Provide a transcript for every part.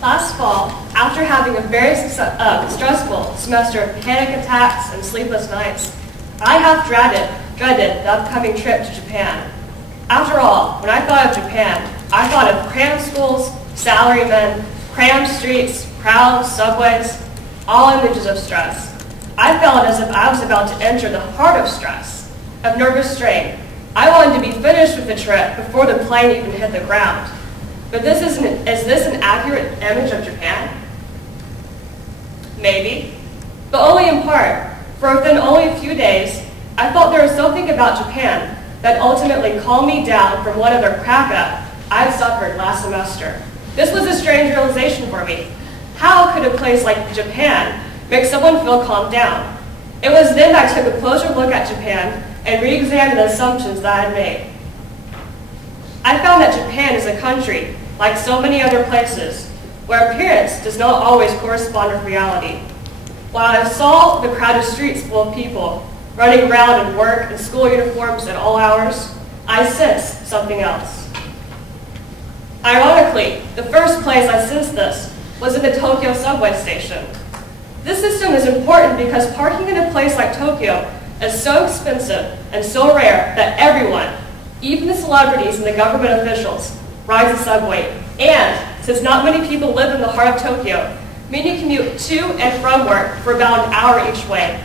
Last fall, after having a very stressful semester of panic attacks and sleepless nights, I half dreaded the upcoming trip to Japan. After all, when I thought of Japan, I thought of crammed schools, salarymen, crammed streets, crowds, subways, all images of stress. I felt as if I was about to enter the heart of stress, of nervous strain. I wanted to be finished with the trip before the plane even hit the ground. But is this an accurate image of Japan? Maybe, but only in part. For within only a few days, I felt there was something about Japan that ultimately calmed me down from one of the crack-up I suffered last semester. This was a strange realization for me. How could a place like Japan make someone feel calmed down? It was then I took a closer look at Japan and re-examined the assumptions that I had made. I found that Japan is a country, like so many other places, where appearance does not always correspond with reality. While I saw the crowded streets full of people running around in work and school uniforms at all hours, I sensed something else. Ironically, the first place I sensed this was in the Tokyo subway station. This system is important because parking in a place like Tokyo is so expensive and so rare that everyone, even the celebrities and the government officials, rides the subway. And since not many people live in the heart of Tokyo, many commute to and from work for about an hour each way.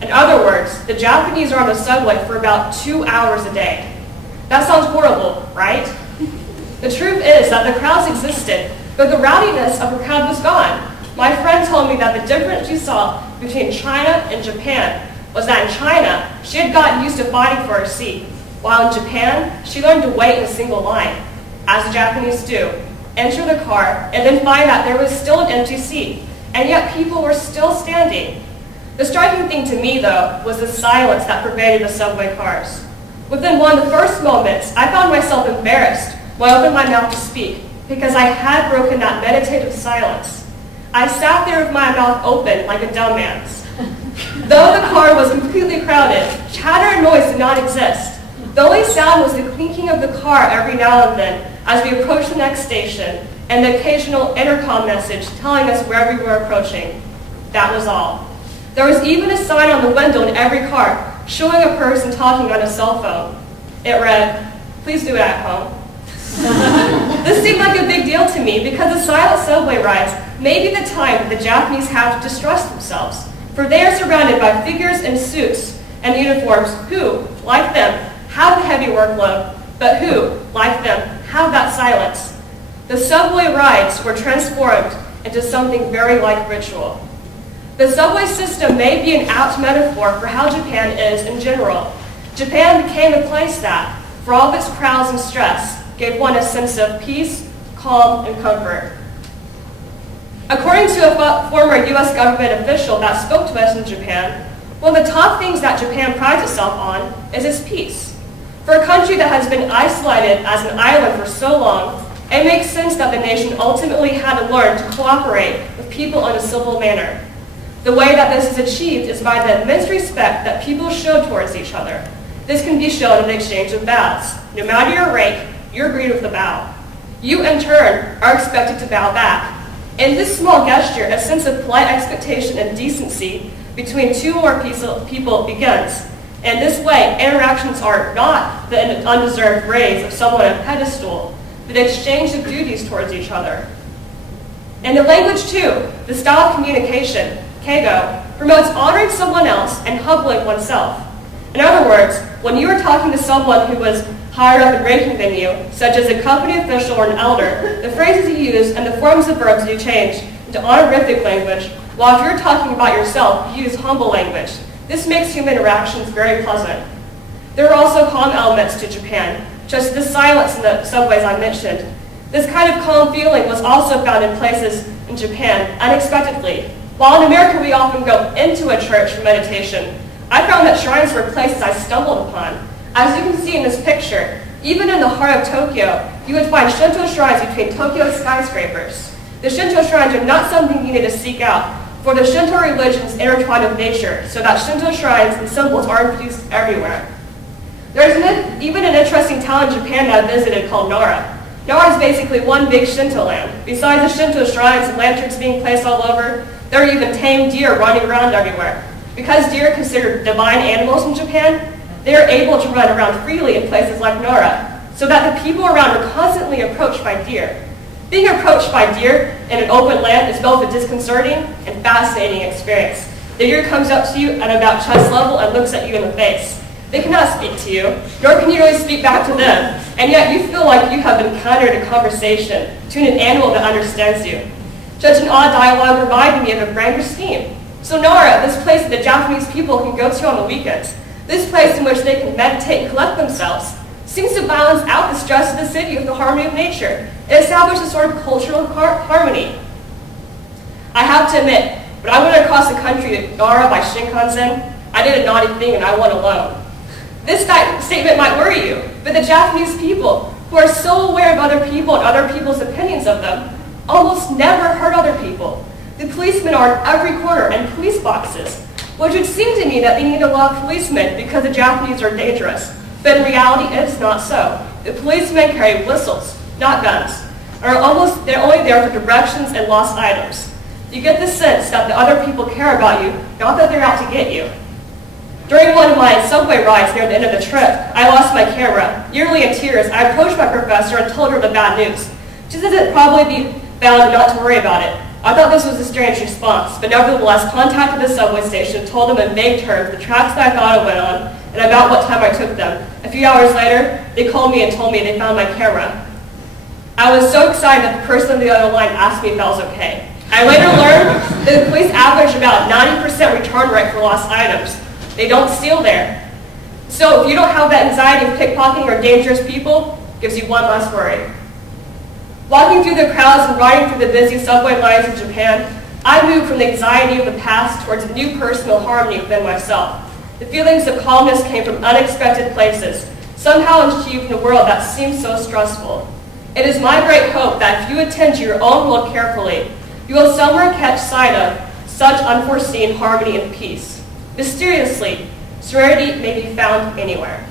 In other words, the Japanese are on the subway for about 2 hours a day. That sounds horrible, right? The truth is that the crowds existed, but the rowdiness of the crowd was gone. My friend told me that the difference she saw between China and Japan was that in China, she had gotten used to fighting for her seat, while in Japan, she learned to wait in a single line, as the Japanese do, enter the car, and then find that there was still an empty seat, and yet people were still standing. The striking thing to me, though, was the silence that pervaded the subway cars. Within one of the first moments, I found myself embarrassed when I opened my mouth to speak, because I had broken that meditative silence. I sat there with my mouth open like a dumb man's. Though the car was completely crowded, chatter and noise did not exist. The only sound was the clinking of the car every now and then as we approached the next station, and the occasional intercom message telling us where we were approaching. That was all. There was even a sign on the window in every car showing a person talking on a cell phone. It read, "Please do it at home." This seemed like a big deal to me because the silent subway rides may be the time that the Japanese have to distress themselves, for they are surrounded by figures in suits and uniforms who, like them, have the heavy workload, but who, like them, have that silence. The subway rides were transformed into something very like ritual. The subway system may be an apt metaphor for how Japan is in general. Japan became a place that, for all of its crowds and stress, gave one a sense of peace, calm, and comfort. According to a former U.S. government official that spoke to us in Japan, one of the top things that Japan prides itself on is its peace. For a country that has been isolated as an island for so long, it makes sense that the nation ultimately had to learn to cooperate with people in a civil manner. The way that this is achieved is by the immense respect that people show towards each other. This can be shown in the exchange of bows. No matter your rank, you're greeted with a bow. You, in turn, are expected to bow back. In this small gesture, a sense of polite expectation and decency between two or more people begins. In this way, interactions are not the undeserved raise of someone on a pedestal, but the exchange of duties towards each other. In the language, too, the style of communication, keigo, promotes honoring someone else and humbling oneself. In other words, when you are talking to someone who is higher up in ranking than you, such as a company official or an elder, the phrases you use and the forms of verbs you change into honorific language, while if you're talking about yourself, you use humble language. This makes human interactions very pleasant. There are also calm elements to Japan, just the silence in the subways I mentioned. This kind of calm feeling was also found in places in Japan unexpectedly. While in America we often go into a church for meditation, I found that shrines were places I stumbled upon. As you can see in this picture, even in the heart of Tokyo, you would find Shinto shrines between Tokyo's skyscrapers. The Shinto shrines are not something you need to seek out, for the Shinto religion is intertwined with nature, so that Shinto shrines and symbols are infused everywhere. There is even an interesting town in Japan that I visited called Nara. Nara is basically one big Shinto land. Besides the Shinto shrines and lanterns being placed all over, there are even tame deer running around everywhere. Because deer are considered divine animals in Japan, they are able to run around freely in places like Nara, so that the people around are constantly approached by deer. Being approached by deer in an open land is both a disconcerting and fascinating experience. The deer comes up to you at about chest level and looks at you in the face. They cannot speak to you, nor can you really speak back to them, and yet you feel like you have encountered a conversation between an animal that understands you. Such an odd dialogue reminded me of a grand scheme. So Nara, this place that the Japanese people can go to on the weekends, this place in which they can meditate and collect themselves, seems to balance out the stress of the city with the harmony of nature. It established a sort of cultural harmony. I have to admit, when I went across the country to Nara by Shinkansen, I did a naughty thing and I went alone. This statement might worry you, but the Japanese people, who are so aware of other people and other people's opinions of them, almost never hurt other people. The policemen are in every corner and police boxes, which would seem to me that they need a lot of policemen because the Japanese are dangerous. But in reality, it's not so. The policemen carry whistles, not guns, they're only there for directions and lost items. You get the sense that the other people care about you, not that they're out to get you. During one of my subway rides near the end of the trip, I lost my camera. Nearly in tears, I approached my professor and told her the bad news. She said it'd probably be found not to worry about it. I thought this was a strange response, but nevertheless contacted the subway station, told them in vague terms the tracks that I thought I went on, and about what time I took them. A few hours later, they called me and told me they found my camera. I was so excited that the person on the other line asked me if I was okay. I later learned that the police average about 90% return rate for lost items. They don't steal there. So if you don't have that anxiety of pickpocketing or dangerous people, it gives you one less worry. Walking through the crowds and riding through the busy subway lines in Japan, I moved from the anxiety of the past towards a new personal harmony within myself. The feelings of calmness came from unexpected places, somehow achieved in a world that seems so stressful. It is my great hope that if you attend to your own world carefully, you will somewhere catch sight of such unforeseen harmony and peace. Mysteriously, serenity may be found anywhere.